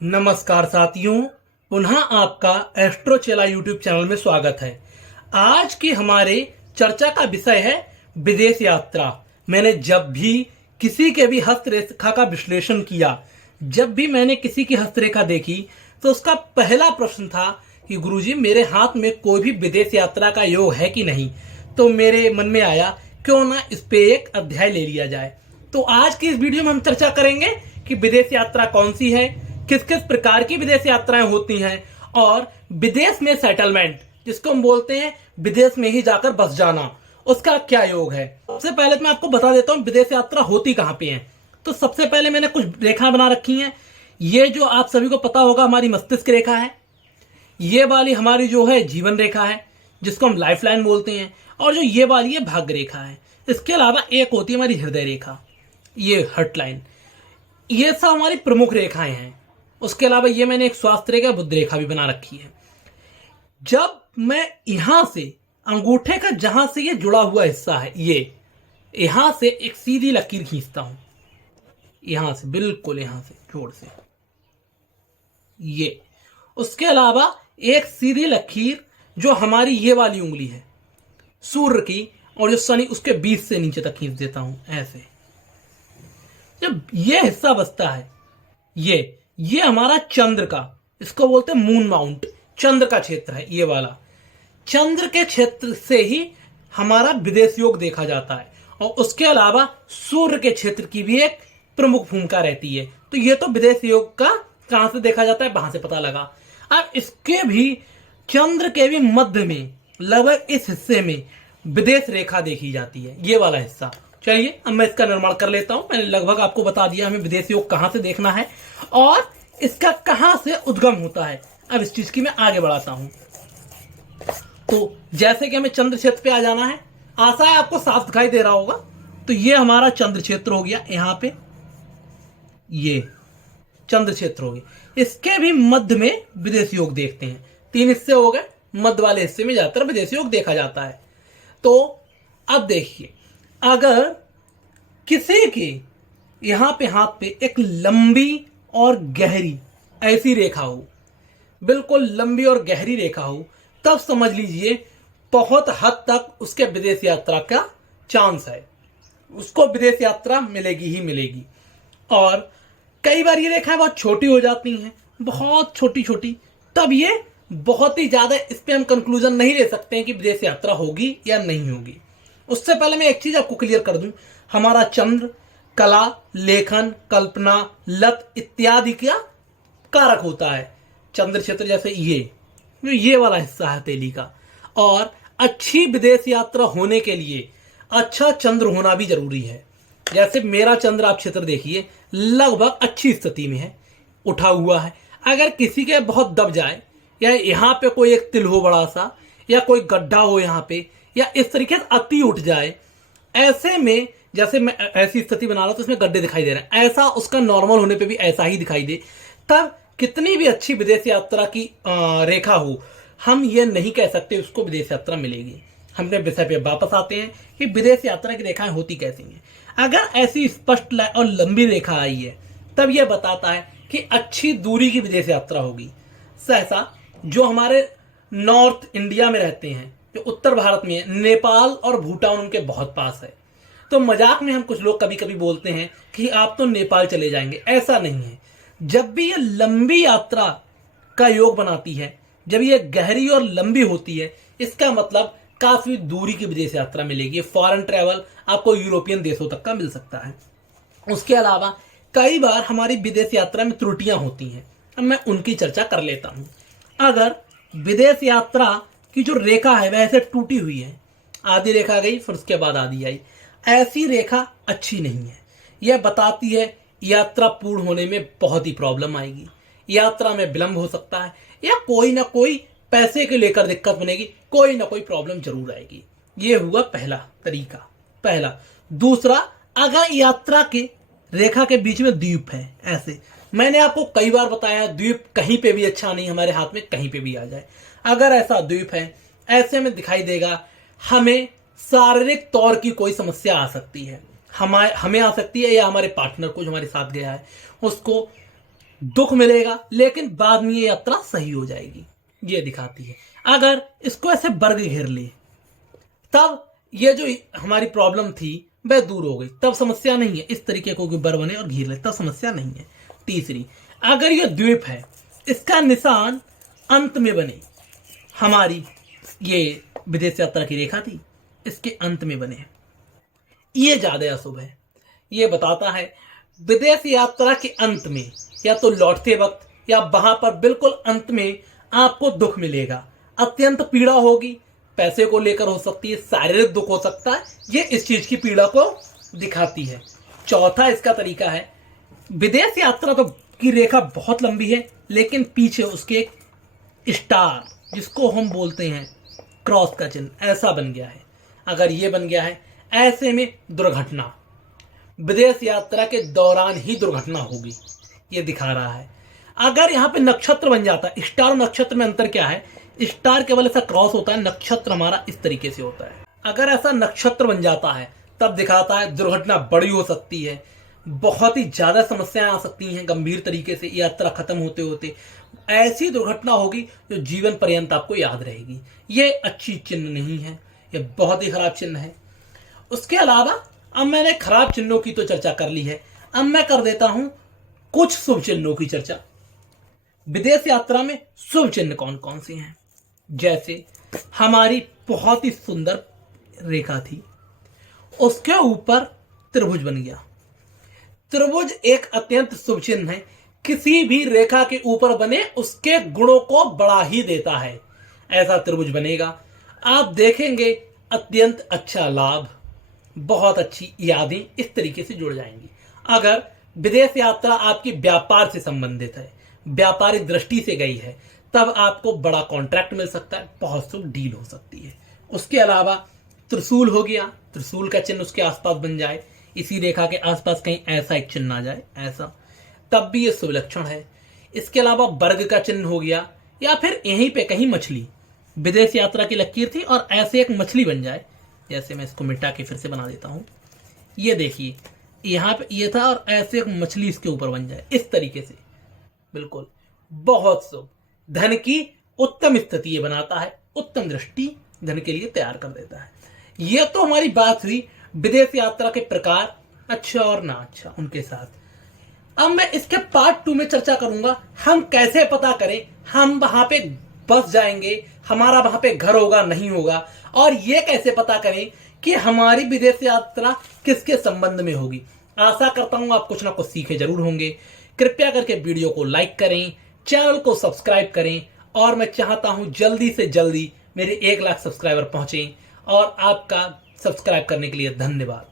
नमस्कार साथियों, पुनः आपका एस्ट्रो चेला यूट्यूब चैनल में स्वागत है। आज की हमारे चर्चा का विषय है विदेश यात्रा। मैंने जब भी किसी के भी हस्तरेखा का विश्लेषण किया, जब भी मैंने किसी की हस्तरेखा देखी, तो उसका पहला प्रश्न था कि गुरुजी मेरे हाथ में कोई भी विदेश यात्रा का योग है कि नहीं। तो मेरे मन में आया क्यों ना इस पे एक अध्याय ले लिया जाए। तो आज की इस वीडियो में हम चर्चा करेंगे कि विदेश यात्रा कौन सी है, किस किस प्रकार की विदेश यात्राएं होती हैं, और विदेश में सेटलमेंट, जिसको हम बोलते हैं विदेश में ही जाकर बस जाना, उसका क्या योग है। सबसे पहले तो मैं आपको बता देता हूं विदेश यात्रा होती कहां पे है। तो सबसे पहले मैंने कुछ रेखा बना रखी हैं। ये जो आप सभी को पता होगा हमारी मस्तिष्क रेखा है, ये वाली हमारी जो है जीवन रेखा है, जिसको हम लाइफ लाइन बोलते हैं, और जो ये वाली है भाग्य रेखा है। इसके अलावा एक होती है हमारी हृदय रेखा, ये हर्ट लाइन। ये सब हमारी प्रमुख रेखाएं हैं। उसके अलावा ये मैंने एक स्वास्थ्य रेखा, बुद्ध रेखा भी बना रखी है। जब मैं यहां से अंगूठे का जहां से ये जुड़ा हुआ हिस्सा है, ये यहां से एक सीधी लकीर खींचता हूं, यहां से बिल्कुल यहां से जोड़ से ये, उसके अलावा एक सीधी लकीर जो हमारी ये वाली उंगली है सूर्य की, और जो शनि, उसके बीच से नीचे तक खींच देता हूं ऐसे। जब ये हिस्सा बचता है, ये हमारा चंद्र का, इसको बोलते हैं मून माउंट, चंद्र का क्षेत्र है ये वाला। चंद्र के क्षेत्र से ही हमारा विदेश योग देखा जाता है, और उसके अलावा सूर्य के क्षेत्र की भी एक प्रमुख भूमिका रहती है। तो ये तो विदेश योग का कहां से देखा जाता है, वहां से पता लगा। अब इसके भी चंद्र के भी मध्य में लगभग इस हिस्से में विदेश रेखा देखी जाती है, ये वाला हिस्सा। चलिए अब मैं इसका निर्माण कर लेता हूं। मैंने लगभग आपको बता दिया हमें विदेश योग कहां से देखना है और इसका कहां से उद्गम होता है। अब इस चीज की मैं आगे बढ़ाता हूं। तो जैसे कि हमें चंद्र क्षेत्र पे आ जाना है, आशा है आपको साफ दिखाई दे रहा होगा। तो ये हमारा चंद्र क्षेत्र हो गया, यहां पे ये चंद्र क्षेत्र हो गया। इसके भी मध्य में विदेश योग देखते हैं। 3 हिस्से हो गए, मध्य वाले हिस्से में ज्यादातर विदेश योग देखा जाता है। तो अब देखिए, अगर किसी के यहां पे हाथ पे एक लंबी और गहरी ऐसी रेखा हो, बिल्कुल लंबी और गहरी रेखा हो, तब समझ लीजिए बहुत हद तक उसके विदेश यात्रा का चांस है, उसको विदेश यात्रा मिलेगी ही मिलेगी। और कई बार ये रेखाएं बहुत छोटी हो जाती हैं, बहुत छोटी छोटी, तब ये बहुत ही ज्यादा, इस पे हम कंक्लूजन नहीं ले सकते हैं कि विदेश यात्रा होगी या नहीं होगी। उससे पहले मैं एक चीज आपको क्लियर कर दूं, हमारा चंद्र कला, लेखन, कल्पना, लत इत्यादि का कारक होता है। चंद्र क्षेत्र जैसे ये वाला हिस्सा है तेली का। और अच्छी विदेश यात्रा होने के लिए अच्छा चंद्र होना भी जरूरी है। जैसे मेरा चंद्र आप क्षेत्र देखिए, लगभग अच्छी स्थिति में है, उठा हुआ है। अगर किसी के बहुत दब जाए, या यहाँ पे कोई एक तिल हो बड़ा सा, या कोई गड्ढा हो यहाँ पे, या इस तरीके से अति उठ जाए, ऐसे में जैसे मैं ऐसी स्थिति बना रहा हूं तो इसमें गड्ढे दिखाई दे रहे हैं, ऐसा उसका नॉर्मल होने पे भी ऐसा ही दिखाई दे, तब कितनी भी अच्छी विदेश यात्रा की रेखा हो, हम ये नहीं कह सकते उसको विदेश यात्रा मिलेगी। हम अपने विषय पे वापस आते हैं कि विदेश यात्रा की रेखाएं होती कैसी हैं। अगर ऐसी स्पष्ट और लंबी रेखा आई है, तब यह बताता है कि अच्छी दूरी की विदेश यात्रा होगी। सहसा जो हमारे नॉर्थ इंडिया में रहते हैं, जो उत्तर भारत में है, नेपाल और भूटान उनके बहुत पास है। तो मजाक में हम कुछ लोग कभी कभी बोलते हैं कि आप तो नेपाल चले जाएंगे। ऐसा नहीं है। जब भी ये लंबी यात्रा का योग बनाती है, जब ये गहरी और लंबी होती है, इसका मतलब काफी दूरी की विदेश यात्रा मिलेगी। फॉरेन ट्रैवल आपको यूरोपियन देशों तक का मिल सकता है। उसके अलावा कई बार हमारी विदेश यात्रा में त्रुटियां होती हैं। अब मैं उनकी चर्चा कर लेता हूं। अगर विदेश यात्रा की जो रेखा है वह ऐसे टूटी हुई है, आधी रेखा गई फिर उसके बाद आधी आई, ऐसी रेखा अच्छी नहीं है। यह बताती है यात्रा पूर्ण होने में बहुत ही प्रॉब्लम आएगी, यात्रा में विलंब हो सकता है, या कोई ना कोई पैसे के लेकर दिक्कत बनेगी, कोई ना कोई प्रॉब्लम जरूर आएगी। यह हुआ पहला तरीका, पहला। दूसरा, अगर यात्रा के रेखा के बीच में द्वीप है, ऐसे मैंने आपको कई बार बताया, द्वीप कहीं पे भी अच्छा नहीं, हमारे हाथ में कहीं पे भी आ जाए। अगर ऐसा द्वीप है, ऐसे में दिखाई देगा हमें शारीरिक तौर की कोई समस्या आ सकती है, हमें आ सकती है, या हमारे पार्टनर को जो हमारे साथ गया है उसको दुख मिलेगा, लेकिन बाद में ये यात्रा सही हो जाएगी, ये दिखाती है। अगर इसको ऐसे वर्ग घेर लिए तब ये जो हमारी प्रॉब्लम थी वह दूर हो गई, तब समस्या नहीं है। इस तरीके को बर बने और घेर ले तब समस्या नहीं है। तीसरी, अगर ये द्वीप है, इसका निशान अंत में बने, हमारी ये विदेश यात्रा की रेखा थी, इसके अंत में बने, ये ज्यादा अशुभ है। ये बताता है विदेश यात्रा के अंत में या तो लौटते वक्त या वहां पर बिल्कुल अंत में आपको दुख मिलेगा, अत्यंत पीड़ा होगी, पैसे को लेकर हो सकती है, शारीरिक दुख हो सकता है, ये इस चीज की पीड़ा को दिखाती है। चौथा इसका तरीका है, विदेश यात्रा तो की रेखा बहुत लंबी है, लेकिन पीछे उसके एक स्टार जिसको हम बोलते हैं क्रॉस का चिन्ह ऐसा बन गया है। अगर ये बन गया है, ऐसे में दुर्घटना, विदेश यात्रा के दौरान ही दुर्घटना होगी, ये दिखा रहा है। अगर यहाँ पे नक्षत्र बन जाता है, स्टार और नक्षत्र में अंतर क्या है, स्टार केवल ऐसा क्रॉस होता है, नक्षत्र हमारा इस तरीके से होता है। अगर ऐसा नक्षत्र बन जाता है तब दिखाता है दुर्घटना बड़ी हो सकती है, बहुत ही ज्यादा समस्याएं आ सकती हैं, गंभीर तरीके से यात्रा खत्म होते होते ऐसी दुर्घटना होगी जो जीवन पर्यंत आपको याद रहेगी। ये अच्छी चिन्ह नहीं है, ये बहुत ही खराब चिन्ह है। उसके अलावा अब मैंने खराब चिन्हों की तो चर्चा कर ली है, अब मैं कर देता हूं कुछ शुभ चिन्हों की चर्चा। विदेश यात्रा में शुभ चिन्ह कौन कौन से हैं? जैसे हमारी बहुत ही सुंदर रेखा थी, उसके ऊपर त्रिभुज बन गया। त्रिभुज एक अत्यंत शुभ चिन्ह है, किसी भी रेखा के ऊपर बने उसके गुणों को बढ़ा ही देता है। ऐसा त्रिभुज बनेगा, आप देखेंगे अत्यंत अच्छा लाभ, बहुत अच्छी यादें इस तरीके से जुड़ जाएंगी। अगर विदेश यात्रा आपकी व्यापार से संबंधित है, व्यापारिक दृष्टि से गई है, तब आपको बड़ा कॉन्ट्रैक्ट मिल सकता है, बहुत शुभ डील हो सकती है। उसके अलावा त्रिशूल हो गया, त्रिशूल का चिन्ह उसके आसपास बन जाए, इसी रेखा के आसपास कहीं ऐसा एक चिन्ह आ जाए, ऐसा, तब भी ये शुभ लक्षण है। इसके अलावा वर्ग का चिन्ह हो गया, या फिर यहीं पे कहीं मछली, विदेश यात्रा की लकीर थी और ऐसे एक मछली बन जाए, जैसे मैं इसको मिटा के फिर से बना देता हूं, ये देखिए यहाँ पे ये था और ऐसे एक मछली इसके ऊपर बन जाए, इस तरीके से, बिल्कुल बहुत शुभ। धन की उत्तम स्थिति ये बनाता है, उत्तम दृष्टि धन के लिए तैयार कर देता है। ये तो हमारी बात हुई विदेश यात्रा के प्रकार, अच्छा और ना अच्छा उनके साथ। अब मैं इसके पार्ट 2 में चर्चा करूंगा, हम कैसे पता करें हम वहां पे बस जाएंगे, हमारा वहां पे घर होगा नहीं होगा, और ये कैसे पता करें कि हमारी विदेश यात्रा किसके संबंध में होगी। आशा करता हूं आप कुछ ना कुछ सीखे जरूर होंगे। कृपया करके वीडियो को लाइक करें, चैनल को सब्सक्राइब करें, और मैं चाहता हूं जल्दी से जल्दी मेरे 1 लाख सब्सक्राइबर पहुंचे। और आपका सब्सक्राइब करने के लिए धन्यवाद।